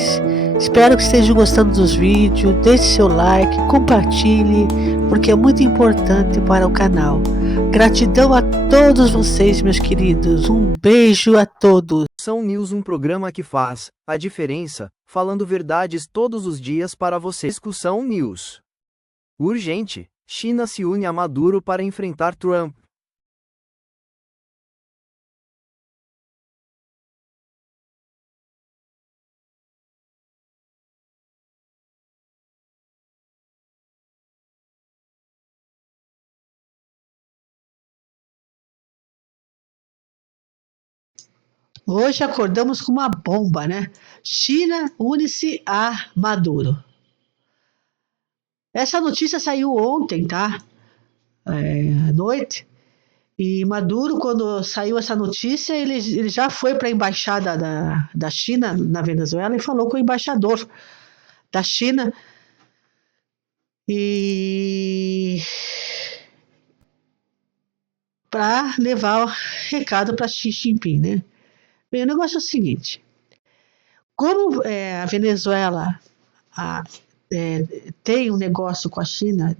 vocês. Espero que estejam gostando dos vídeos. Deixe seu like, compartilhe, porque é muito importante para o canal. Gratidão a todos vocês, meus queridos. Um beijo a todos. Discussão News, um programa que faz a diferença, falando verdades todos os dias para você. Discussão News. Urgente: China se une a Maduro para enfrentar Trump. Hoje acordamos com uma bomba, né? China une-se a Maduro. Essa notícia saiu ontem, tá? À noite. E Maduro, quando saiu essa notícia, ele já foi para a embaixada da China na Venezuela e falou com o embaixador da China. E para levar o recado para Xi Jinping, né? Bem, o negócio é o seguinte: como a Venezuela tem um negócio com a China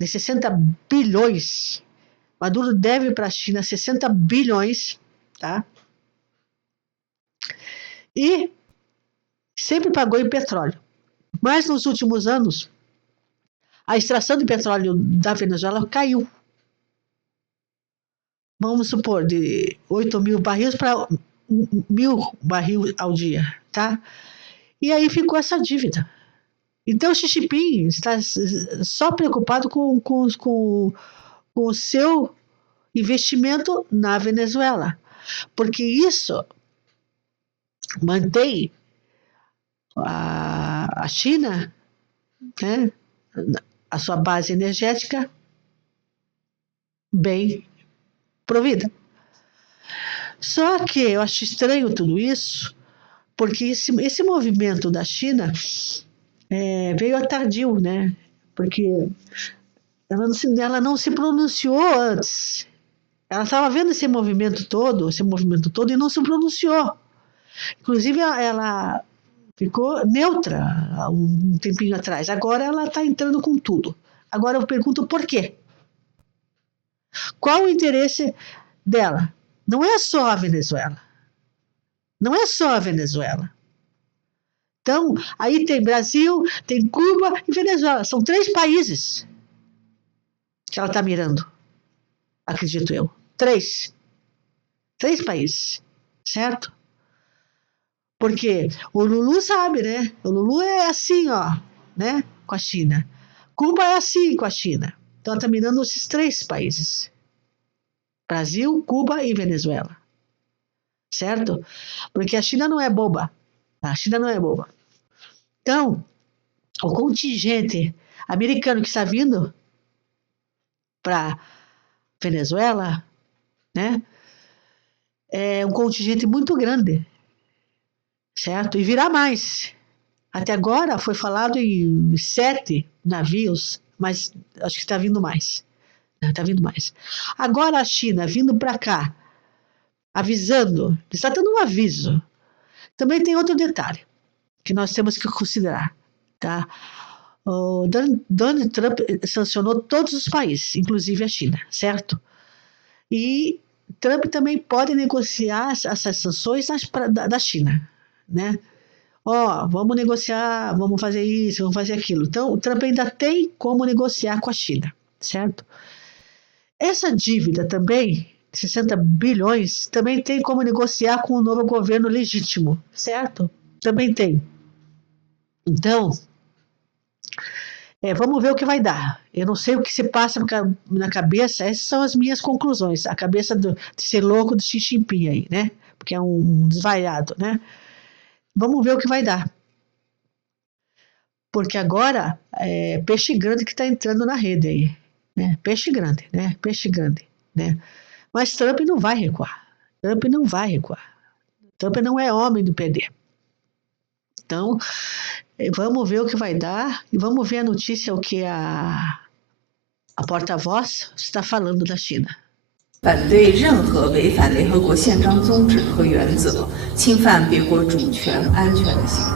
de 60 bilhões, Maduro deve para a China 60 bilhões, tá? E sempre pagou em petróleo. Mas nos últimos anos, a extração de petróleo da Venezuela caiu. Vamos supor, de 8 mil barris para 1.000 barris ao dia, tá? E aí ficou essa dívida. Então, Xi Jinping está só preocupado com o seu investimento na Venezuela, porque isso mantém a China, né, a sua base energética bem provida. Só que eu acho estranho tudo isso, porque esse movimento da China veio a tardio, né? Porque ela não se pronunciou antes. Ela estava vendo esse movimento todo e não se pronunciou. Inclusive, ela ficou neutra há um tempinho atrás. Agora ela está entrando com tudo. Agora eu pergunto por quê? Qual o interesse dela? Não é só a Venezuela. Não é só a Venezuela. Então, aí tem Brasil, tem Cuba e Venezuela. São 3 países que ela está mirando, acredito eu. 3 países, certo? Porque o Lulu sabe, né? O Lulu é assim, ó, né? Com a China. Cuba é assim com a China. Então ela está mirando esses 3 países: Brasil, Cuba e Venezuela. Certo? Porque a China não é boba. A China não é boba. Então, o contingente americano que está vindo para Venezuela, né? É um contingente muito grande, certo? E virá mais. Até agora foi falado em 7 navios, mas acho que está vindo mais. Está vindo mais. Agora a China vindo para cá, avisando, está dando um aviso. Também tem outro detalhe que nós temos que considerar, tá? O Donald Trump sancionou todos os países, inclusive a China, certo? E Trump também pode negociar essas sanções da China, né? Vamos negociar, vamos fazer isso, vamos fazer aquilo. Então, o Trump ainda tem como negociar com a China, certo? Essa dívida também, 60 bilhões, também tem como negociar com o novo governo legítimo, certo? Também tem. Então, vamos ver o que vai dar. Eu não sei o que se passa na cabeça, essas são as minhas conclusões, a cabeça de ser louco do Xi Jinping aí, né? Porque é um desvaiado, né? Vamos ver o que vai dar. Porque agora é peixe grande que está entrando na rede aí, né? Peixe grande, né? Peixe grande, né? Mas Trump não vai recuar. Trump não vai recuar. Trump não é homem do perder. Então, vamos ver o que vai dar e vamos ver a notícia, o que a porta-voz está falando da China. 反对任何违反联合国宪章宗旨和原则、侵犯别国主权、安全的行为。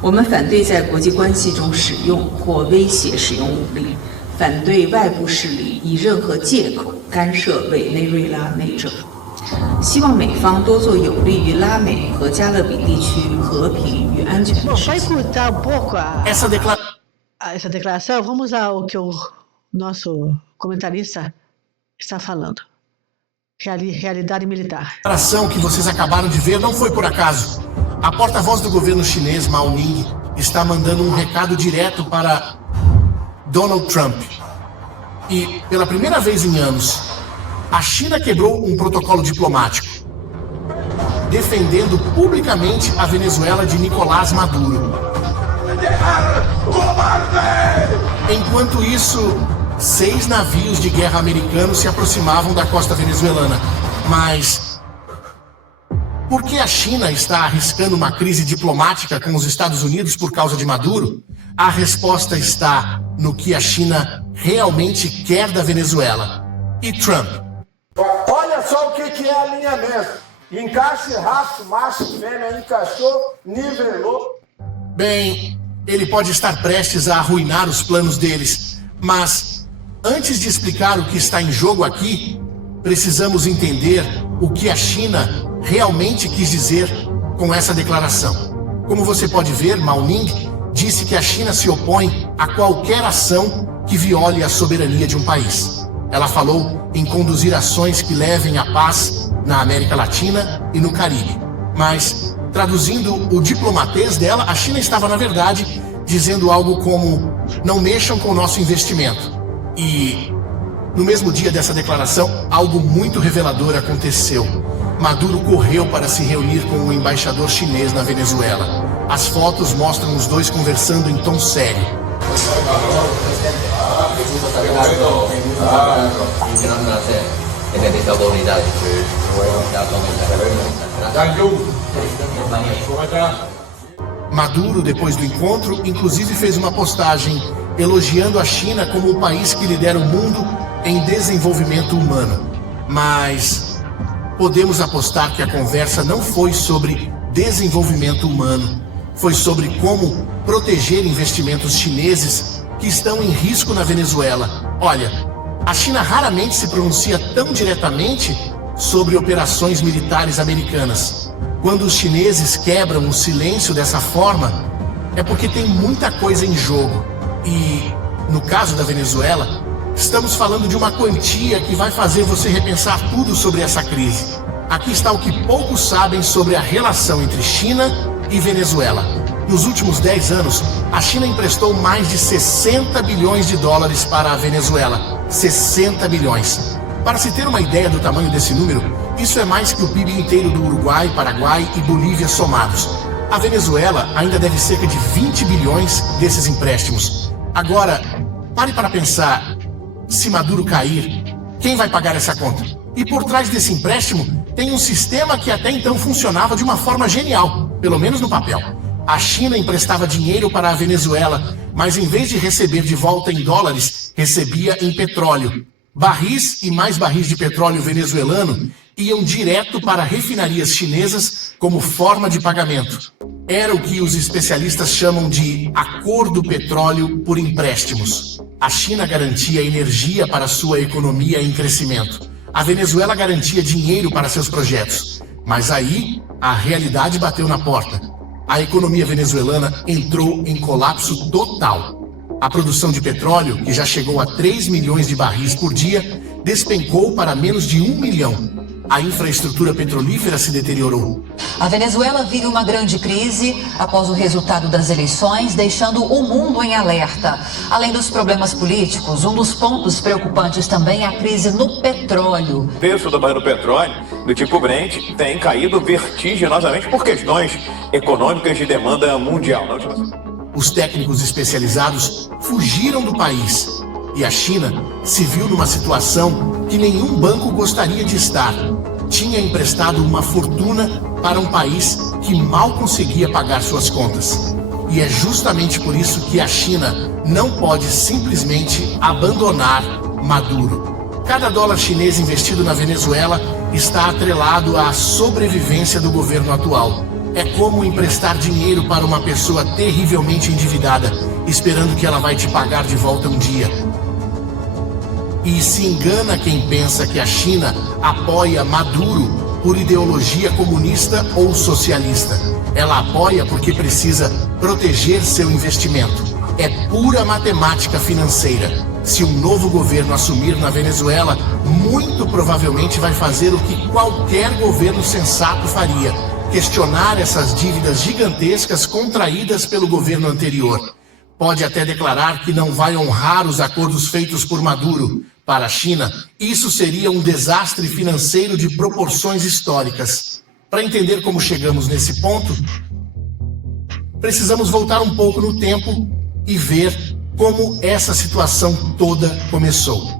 我们反对在国际关系中使用或威胁使用武力，反对外部势力以任何借口干涉委内瑞拉内政。希望美方多做有利于拉美和加勒比地区和平与安全的 Bom, 事 para 情。 encurtar um pouco Essa declaração, vamos ao que o nosso comentarista está falando. Realidade militar. declaração que vocês acabaram de ver não foi por acaso. A porta-voz do governo chinês, Mao Ning, está mandando um recado direto para Donald Trump. E, pela primeira vez em anos, a China quebrou um protocolo diplomático, defendendo publicamente a Venezuela de Nicolás Maduro. Enquanto isso, 6 navios de guerra americanos se aproximavam da costa venezuelana. Mas por que a China está arriscando uma crise diplomática com os Estados Unidos por causa de Maduro? A resposta está no que a China realmente quer da Venezuela. E Trump? Olha só o que é alinhamento. Encaixe rápido, macho, fêmea, encaixou, nivelou. Bem, ele pode estar prestes a arruinar os planos deles, mas antes de explicar o que está em jogo aqui, precisamos entender o que a China realmente quis dizer com essa declaração. Como você pode ver, Mao Ning disse que a China se opõe a qualquer ação que viole a soberania de um país. Ela falou em conduzir ações que levem à paz na América Latina e no Caribe. Mas, traduzindo o diplomatês dela, a China estava, na verdade, dizendo algo como: não mexam com o nosso investimento. E, no mesmo dia dessa declaração, algo muito revelador aconteceu. Maduro correu para se reunir com o embaixador chinês na Venezuela. As fotos mostram os dois conversando em tom sério. Maduro, depois do encontro, inclusive fez uma postagem elogiando a China como o país que lidera o mundo em desenvolvimento humano. Mas podemos apostar que a conversa não foi sobre desenvolvimento humano, foi sobre como proteger investimentos chineses que estão em risco na Venezuela. Olha, a China raramente se pronuncia tão diretamente sobre operações militares americanas. Quando os chineses quebram o silêncio dessa forma, é porque tem muita coisa em jogo. E, no caso da Venezuela, estamos falando de uma quantia que vai fazer você repensar tudo sobre essa crise. Aqui está o que poucos sabem sobre a relação entre China e Venezuela. Nos últimos 10 anos, a China emprestou mais de 60 bilhões de dólares para a Venezuela. 60 bilhões. Para se ter uma ideia do tamanho desse número, isso é mais que o PIB inteiro do Uruguai, Paraguai e Bolívia somados. A Venezuela ainda deve cerca de 20 bilhões desses empréstimos. Agora, pare para pensar, se Maduro cair, quem vai pagar essa conta? E por trás desse empréstimo, tem um sistema que até então funcionava de uma forma genial, pelo menos no papel. A China emprestava dinheiro para a Venezuela, mas em vez de receber de volta em dólares, recebia em petróleo. Barris e mais barris de petróleo venezuelano iam direto para refinarias chinesas como forma de pagamento. Era o que os especialistas chamam de acordo petróleo por empréstimos. A China garantia energia para sua economia em crescimento. A Venezuela garantia dinheiro para seus projetos. Mas aí, a realidade bateu na porta. A economia venezuelana entrou em colapso total. A produção de petróleo, que já chegou a 3 milhões de barris por dia, despencou para menos de 1 milhão. A infraestrutura petrolífera se deteriorou. A Venezuela vive uma grande crise após o resultado das eleições, deixando o mundo em alerta. Além dos problemas políticos, um dos pontos preocupantes também é a crise no petróleo. O preço do barril do petróleo, do tipo Brent, tem caído vertiginosamente por questões econômicas de demanda mundial. Os técnicos especializados fugiram do país e a China se viu numa situação que nenhum banco gostaria de estar. Tinha emprestado uma fortuna para um país que mal conseguia pagar suas contas. E é justamente por isso que a China não pode simplesmente abandonar Maduro. Cada dólar chinês investido na Venezuela está atrelado à sobrevivência do governo atual. É como emprestar dinheiro para uma pessoa terrivelmente endividada, esperando que ela vai te pagar de volta um dia. E se engana quem pensa que a China apoia Maduro por ideologia comunista ou socialista. Ela apoia porque precisa proteger seu investimento. É pura matemática financeira. Se um novo governo assumir na Venezuela, muito provavelmente vai fazer o que qualquer governo sensato faria: questionar essas dívidas gigantescas contraídas pelo governo anterior. Pode até declarar que não vai honrar os acordos feitos por Maduro. Para a China, isso seria um desastre financeiro de proporções históricas. Para entender como chegamos nesse ponto, precisamos voltar um pouco no tempo e ver como essa situação toda começou.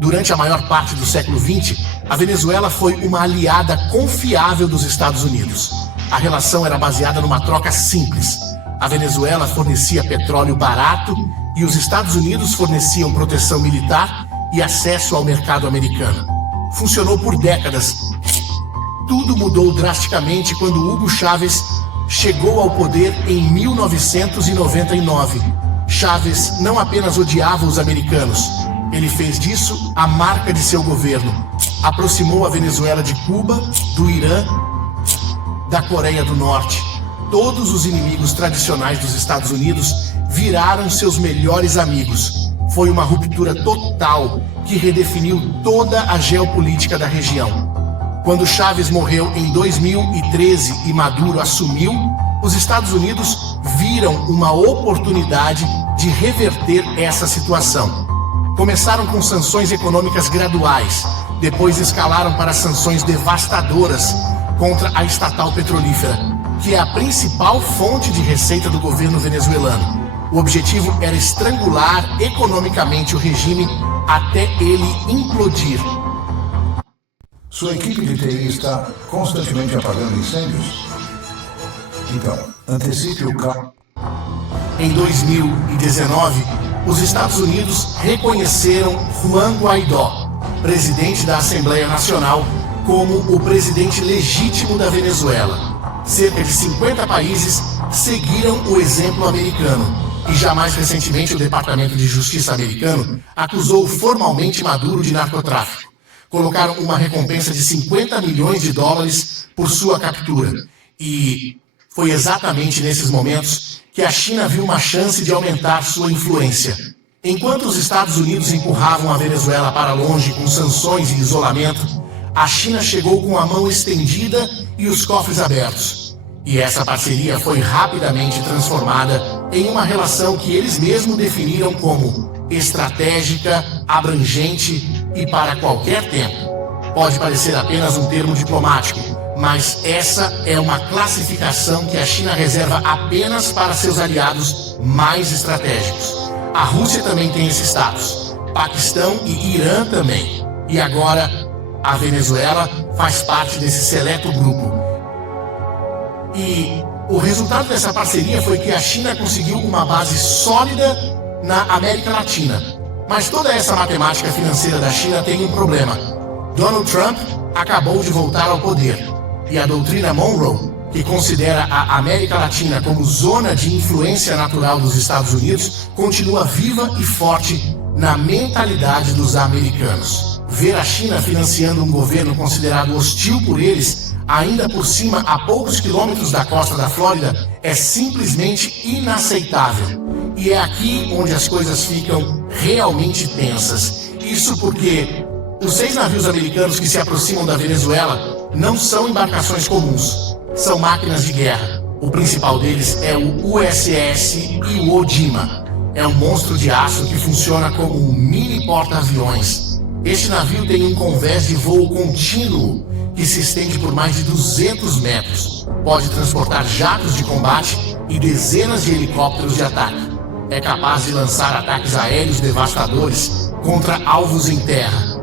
Durante a maior parte do século XX, a Venezuela foi uma aliada confiável dos Estados Unidos. A relação era baseada numa troca simples. A Venezuela fornecia petróleo barato e os Estados Unidos forneciam proteção militar e acesso ao mercado americano. Funcionou por décadas. Tudo mudou drasticamente quando Hugo Chávez chegou ao poder em 1999. Chávez não apenas odiava os americanos, ele fez disso a marca de seu governo. Aproximou a Venezuela de Cuba, do Irã, da Coreia do Norte. Todos os inimigos tradicionais dos Estados Unidos viraram seus melhores amigos. Foi uma ruptura total que redefiniu toda a geopolítica da região. Quando Chávez morreu em 2013 e Maduro assumiu, os Estados Unidos viram uma oportunidade de reverter essa situação. Começaram com sanções econômicas graduais, depois escalaram para sanções devastadoras contra a estatal petrolífera, que é a principal fonte de receita do governo venezuelano. O objetivo era estrangular economicamente o regime até ele implodir. Sua equipe de TI está constantemente apagando incêndios? Então, antecipe o caso. Em 2019, os Estados Unidos reconheceram Juan Guaidó, presidente da Assembleia Nacional, como o presidente legítimo da Venezuela. Cerca de 50 países seguiram o exemplo americano. E já mais recentemente o Departamento de Justiça americano acusou formalmente Maduro de narcotráfico. Colocaram uma recompensa de 50 milhões de dólares por sua captura. E foi exatamente nesses momentos que a China viu uma chance de aumentar sua influência. Enquanto os Estados Unidos empurravam a Venezuela para longe com sanções e isolamento, a China chegou com a mão estendida e os cofres abertos. E essa parceria foi rapidamente transformada em uma relação que eles mesmos definiram como estratégica, abrangente e para qualquer tempo. Pode parecer apenas um termo diplomático, mas essa é uma classificação que a China reserva apenas para seus aliados mais estratégicos. A Rússia também tem esse status, Paquistão e Irã também. E agora, a Venezuela faz parte desse seleto grupo. E o resultado dessa parceria foi que a China conseguiu uma base sólida na América Latina. Mas toda essa matemática financeira da China tem um problema. Donald Trump acabou de voltar ao poder. E a doutrina Monroe, que considera a América Latina como zona de influência natural dos Estados Unidos, continua viva e forte na mentalidade dos americanos. Ver a China financiando um governo considerado hostil por eles, ainda por cima a poucos quilômetros da costa da Flórida, é simplesmente inaceitável. E é aqui onde as coisas ficam realmente tensas. Isso porque os 6 navios americanos que se aproximam da Venezuela não são embarcações comuns, são máquinas de guerra. O principal deles é o USS Iwo Jima. É um monstro de aço que funciona como um mini porta-aviões. Este navio tem um convés de voo contínuo que se estende por mais de 200 metros. Pode transportar jatos de combate e dezenas de helicópteros de ataque. É capaz de lançar ataques aéreos devastadores contra alvos em terra.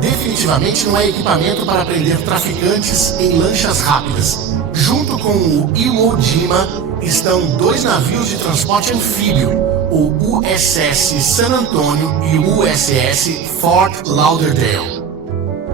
Definitivamente não é equipamento para prender traficantes em lanchas rápidas. Junto com o Iwo Jima estão 2 navios de transporte anfíbio, o USS San Antonio e o USS Fort Lauderdale.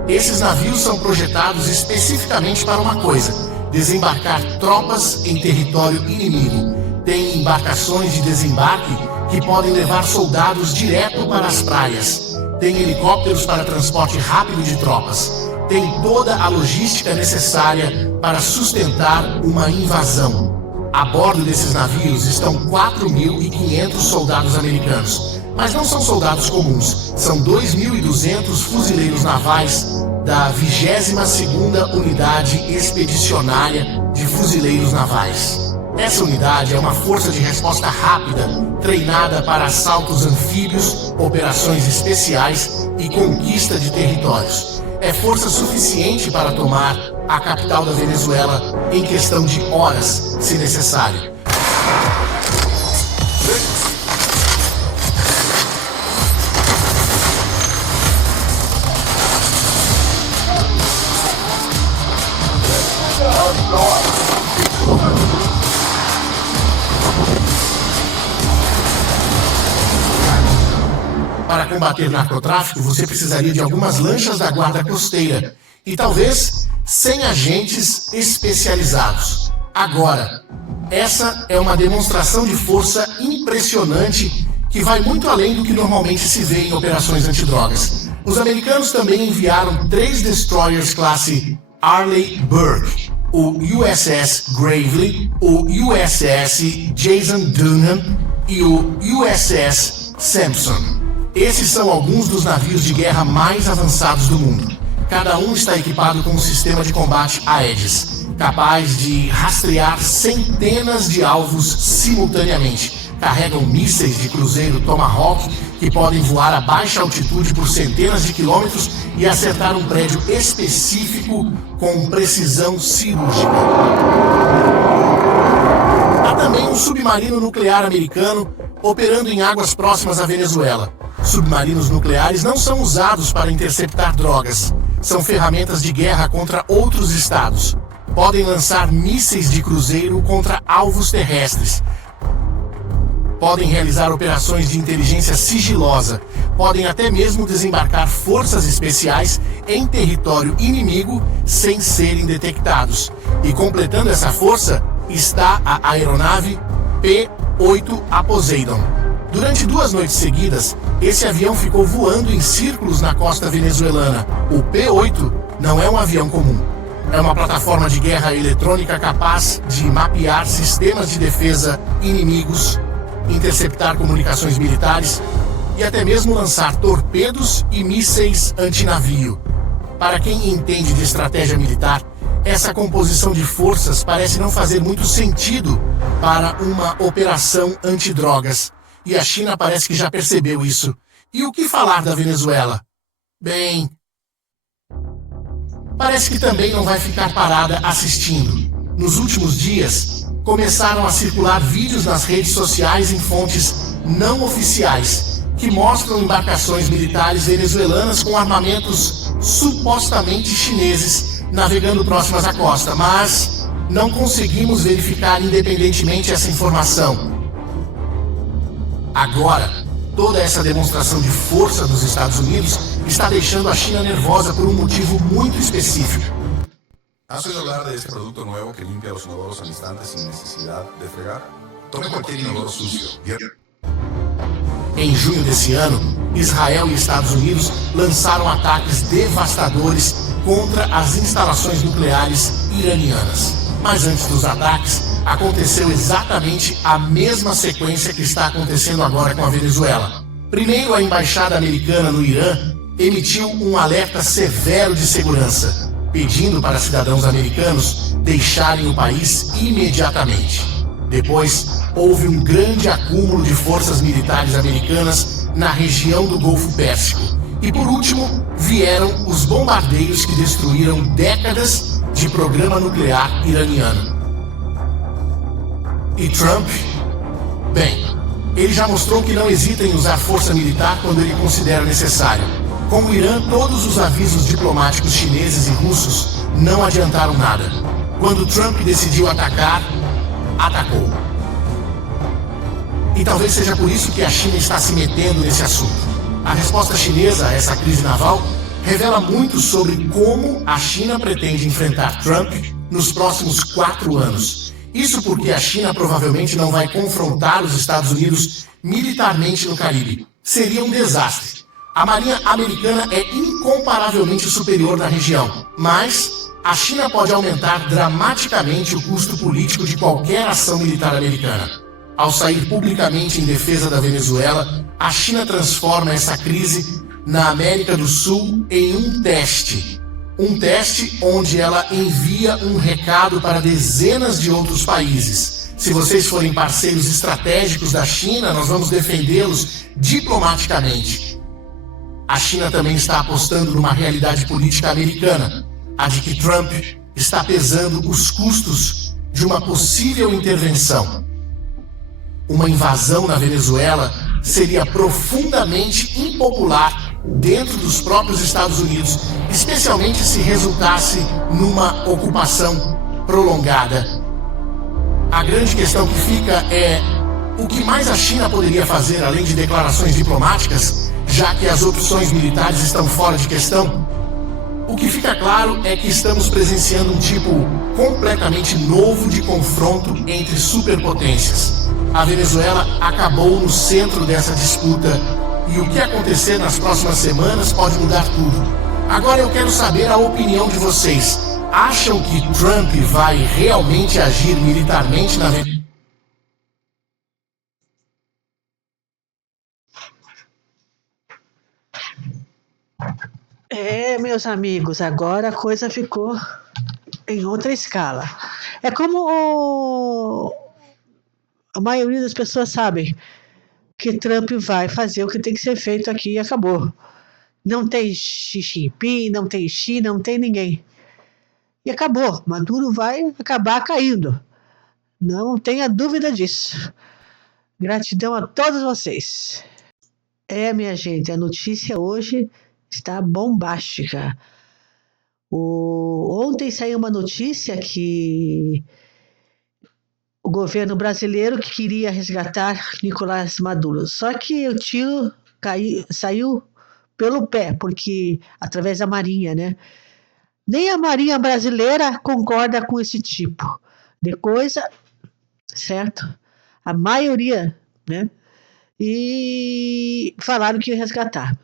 Esses navios são projetados especificamente para uma coisa: desembarcar tropas em território inimigo. Tem embarcações de desembarque que podem levar soldados direto para as praias. Tem helicópteros para transporte rápido de tropas. Tem toda a logística necessária para sustentar uma invasão. A bordo desses navios estão 4.500 soldados americanos. Mas não são soldados comuns, são 2.200 fuzileiros navais da 22ª Unidade Expedicionária de Fuzileiros Navais. Essa unidade é uma força de resposta rápida, treinada para assaltos anfíbios, operações especiais e conquista de territórios. É força suficiente para tomar a capital da Venezuela em questão de horas, se necessário. Para combater narcotráfico, você precisaria de algumas lanchas da guarda costeira e talvez 100 agentes especializados. Agora, essa é uma demonstração de força impressionante que vai muito além do que normalmente se vê em operações antidrogas. Os americanos também enviaram 3 destroyers classe Arleigh Burke, o USS Gravely, o USS Jason Dunham e o USS Sampson. Esses são alguns dos navios de guerra mais avançados do mundo. Cada um está equipado com um sistema de combate Aegis, capaz de rastrear centenas de alvos simultaneamente. Carregam mísseis de cruzeiro Tomahawk que podem voar a baixa altitude por centenas de quilômetros e acertar um prédio específico com precisão cirúrgica. Há também um submarino nuclear americano operando em águas próximas à Venezuela. Submarinos nucleares não são usados para interceptar drogas. São ferramentas de guerra contra outros estados. Podem lançar mísseis de cruzeiro contra alvos terrestres. Podem realizar operações de inteligência sigilosa. Podem até mesmo desembarcar forças especiais em território inimigo sem serem detectados. E completando essa força está a aeronave P-8 Poseidon. Durante 2 noites seguidas, esse avião ficou voando em círculos na costa venezuelana. O P-8 não é um avião comum. É uma plataforma de guerra eletrônica capaz de mapear sistemas de defesa inimigos, interceptar comunicações militares e até mesmo lançar torpedos e mísseis antinavio. Para quem entende de estratégia militar, essa composição de forças parece não fazer muito sentido para uma operação antidrogas. E a China parece que já percebeu isso. E o que falar da Venezuela? Bem, parece que também não vai ficar parada assistindo. Nos últimos dias, começaram a circular vídeos nas redes sociais em fontes não oficiais que mostram embarcações militares venezuelanas com armamentos supostamente chineses navegando próximas à costa, mas não conseguimos verificar independentemente essa informação. Agora, toda essa demonstração de força dos Estados Unidos está deixando a China nervosa por um motivo muito específico. ¿Has oído hablar de este producto nuevo que limpia los inodoros al instante sin necesidad de fregar? Tome cualquier inodoro sucio. Em junho desse ano, Israel e Estados Unidos lançaram ataques devastadores contra as instalações nucleares iranianas. Mas antes dos ataques, aconteceu exatamente a mesma sequência que está acontecendo agora com a Venezuela. Primeiro, a embaixada americana no Irã emitiu um alerta severo de segurança, pedindo para cidadãos americanos deixarem o país imediatamente. Depois, houve um grande acúmulo de forças militares americanas na região do Golfo Pérsico. E por último, vieram os bombardeios que destruíram décadas de programa nuclear iraniano. E Trump? Bem, ele já mostrou que não hesita em usar força militar quando ele considera necessário. Com o Irã, todos os avisos diplomáticos chineses e russos não adiantaram nada. Quando Trump decidiu atacar, atacou. E talvez seja por isso que a China está se metendo nesse assunto. A resposta chinesa a essa crise naval revela muito sobre como a China pretende enfrentar Trump nos próximos 4 anos. Isso porque a China provavelmente não vai confrontar os Estados Unidos militarmente no Caribe. Seria um desastre. A Marinha americana é incomparavelmente superior na região, mas a China pode aumentar dramaticamente o custo político de qualquer ação militar americana. Ao sair publicamente em defesa da Venezuela, a China transforma essa crise na América do Sul em um teste. Um teste onde ela envia um recado para dezenas de outros países. Se vocês forem parceiros estratégicos da China, nós vamos defendê-los diplomaticamente. A China também está apostando numa realidade política americana, a de que Trump está pesando os custos de uma possível intervenção. Uma invasão na Venezuela seria profundamente impopular dentro dos próprios Estados Unidos, especialmente se resultasse numa ocupação prolongada. A grande questão que fica é o que mais a China poderia fazer além de declarações diplomáticas, já que as opções militares estão fora de questão. O que fica claro é que estamos presenciando um tipo completamente novo de confronto entre superpotências. A Venezuela acabou no centro dessa disputa e o que acontecer nas próximas semanas pode mudar tudo. Agora eu quero saber a opinião de vocês. Acham que Trump vai realmente agir militarmente na Venezuela? Meus amigos, agora a coisa ficou em outra escala. É como a maioria das pessoas sabe que Trump vai fazer o que tem que ser feito aqui e acabou. Não tem Xi Jinping, não tem China, não tem ninguém. E acabou. Maduro vai acabar caindo. Não tenha dúvida disso. Gratidão a todos vocês. Minha gente, a notícia hoje está bombástica. Ontem saiu uma notícia que o governo brasileiro que queria resgatar Nicolás Maduro. Só que o tiro saiu pelo pé, porque através da Marinha, né? Nem a Marinha brasileira concorda com esse tipo de coisa, certo? A maioria, né? E falaram que ia resgatar.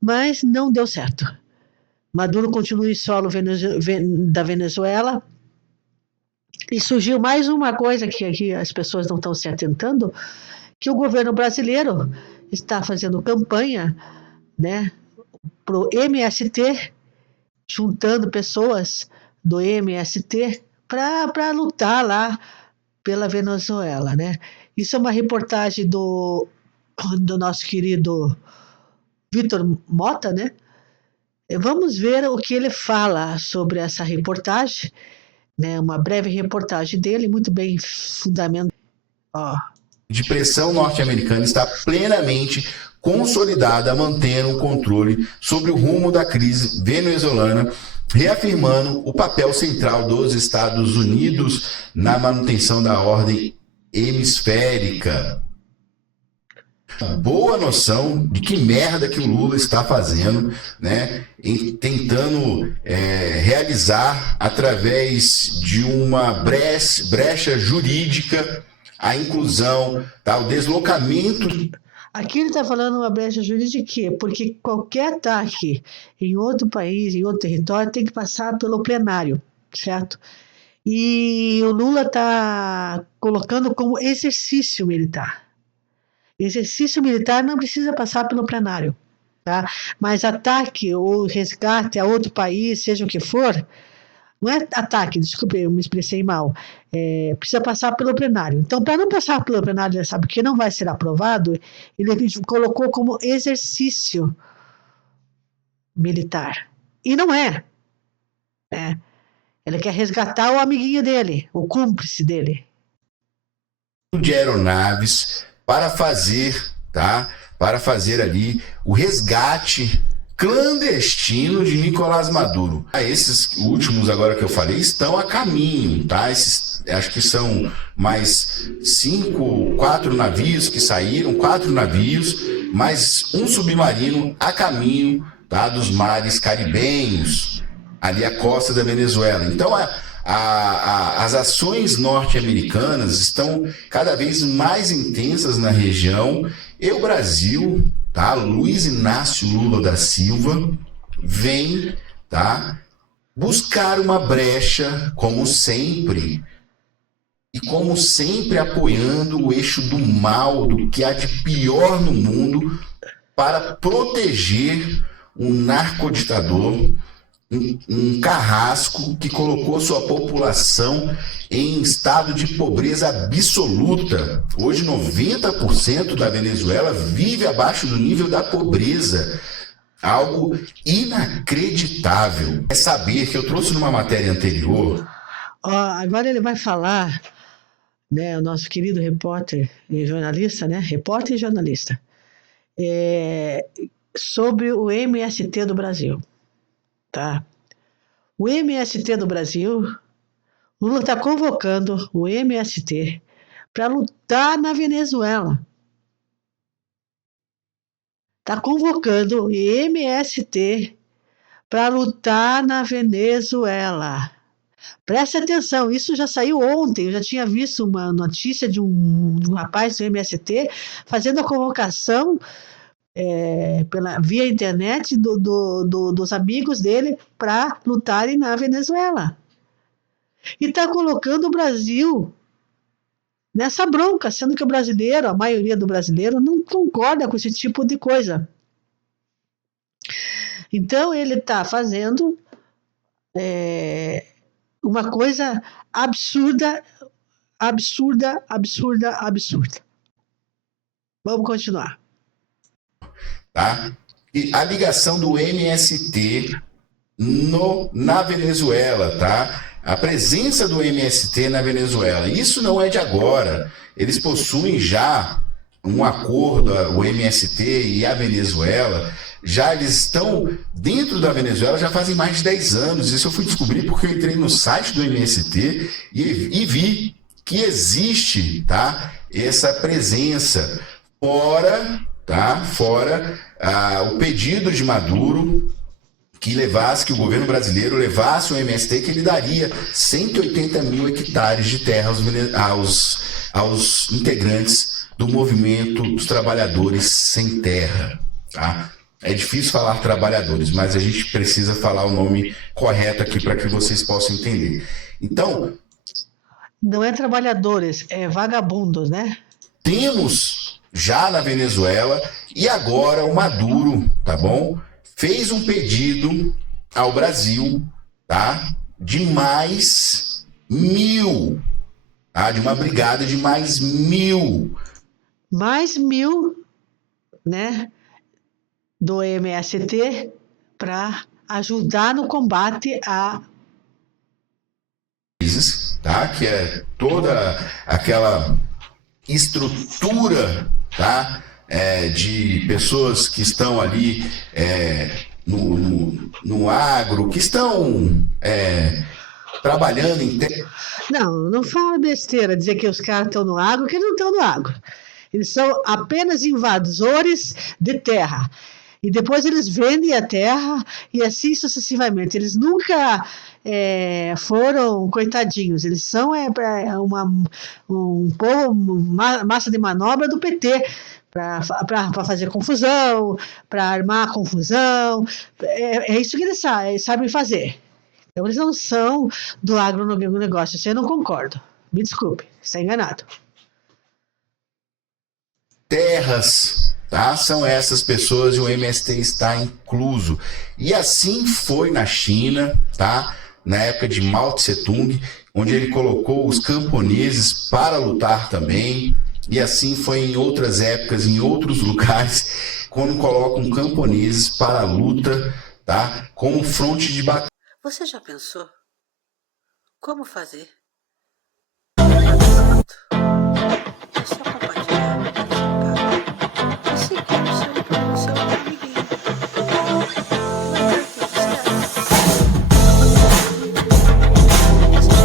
Mas não deu certo. Maduro continua em solo da Venezuela. E surgiu mais uma coisa que aqui as pessoas não estão se atentando, que o governo brasileiro está fazendo campanha, né, para o MST, juntando pessoas do MST para lutar lá pela Venezuela, né? Isso é uma reportagem do nosso querido Vitor Mota, né? Vamos ver o que ele fala sobre essa reportagem, né? Uma breve reportagem dele, muito bem fundamentada. De pressão norte-americana está plenamente consolidada, mantendo o controle sobre o rumo da crise venezuelana, reafirmando o papel central dos Estados Unidos na manutenção da ordem hemisférica. Boa noção de que merda que o Lula está fazendo, né? Tentando realizar através de uma brecha jurídica a inclusão, tá? O deslocamento. Aqui ele está falando uma brecha jurídica de quê? Porque qualquer ataque em outro país, em outro território, tem que passar pelo plenário, certo? E o Lula está colocando como exercício militar. Exercício militar não precisa passar pelo plenário, tá? Mas ataque ou resgate a outro país, seja o que for, não é ataque, desculpe, eu me expressei mal, precisa passar pelo plenário. Então, para não passar pelo plenário, sabe que não vai ser aprovado, ele colocou como exercício militar. E não é. Ele quer resgatar o amiguinho dele, o cúmplice dele. De aeronaves para fazer, tá? Para fazer ali o resgate clandestino de Nicolás Maduro. Esses últimos agora que eu falei estão a caminho, tá? Esses acho que são mais 4 navios que saíram, 4 navios, mais um submarino a caminho, tá, dos mares caribenhos, ali a costa da Venezuela. Então, as ações norte-americanas estão cada vez mais intensas na região, e o Brasil, tá, Luiz Inácio Lula da Silva, vem, tá, buscar uma brecha, como sempre, e como sempre apoiando o eixo do mal, do que há de pior no mundo, para proteger um narcoditador, um carrasco que colocou sua população em estado de pobreza absoluta. Hoje 90% da Venezuela vive abaixo do nível da pobreza. Algo inacreditável. É saber que eu trouxe numa matéria anterior. Agora ele vai falar, né, o nosso querido repórter e jornalista, né, repórter e jornalista, sobre o MST do Brasil. Tá? O MST do Brasil, Lula está convocando o MST para lutar na Venezuela. Está convocando o MST para lutar na Venezuela. Preste atenção, isso já saiu ontem. Eu já tinha visto uma notícia de um rapaz do MST fazendo a convocação via internet dos amigos dele para lutarem na Venezuela. E está colocando o Brasil nessa bronca, sendo que o brasileiro, a maioria do brasileiro, não concorda com esse tipo de coisa. Então ele está fazendo uma coisa absurda. Vamos continuar. Tá? E a ligação do MST na Venezuela, tá? A presença do MST na Venezuela, isso não é de agora. Eles possuem já um acordo, o MST e a Venezuela, já eles estão dentro da Venezuela já fazem mais de 10 anos. Isso eu fui descobrir porque eu entrei no site do MST e vi que existe, tá, essa presença, fora o pedido de Maduro que o governo brasileiro levasse o MST, que ele daria 180 mil hectares de terra aos integrantes do movimento dos trabalhadores sem terra. Tá? É difícil falar trabalhadores, mas a gente precisa falar o nome correto aqui para que vocês possam entender. Então... Não é trabalhadores, é vagabundos, né? Temos já na Venezuela, e agora o Maduro, tá bom? Fez um pedido ao Brasil, tá? De mais 1.000, tá? De uma brigada de mais 1.000. Mais 1.000, né? Do MST para ajudar no combate a... Tá? Que é toda aquela estrutura, tá? De pessoas que estão ali no agro, que estão trabalhando em... Não fala besteira dizer que os caras estão no agro, que eles não estão no agro. Eles são apenas invasores de terra. E depois eles vendem a terra e assim sucessivamente. Eles nunca foram coitadinhos. Eles são um povo, massa de manobra do PT, para fazer confusão, para armar confusão. É isso que eles sabem fazer. Então eles não são do agronegócio. Isso eu não concordo. Me desculpe, está enganado. Terras, tá? São essas pessoas e o MST está incluso. E assim foi na China, tá? Na época de Mao Tse-tung, onde ele colocou os camponeses para lutar também. E assim foi em outras épocas, em outros lugares, quando colocam camponeses para a luta, tá? Como fronte de batalha. Você já pensou como fazer?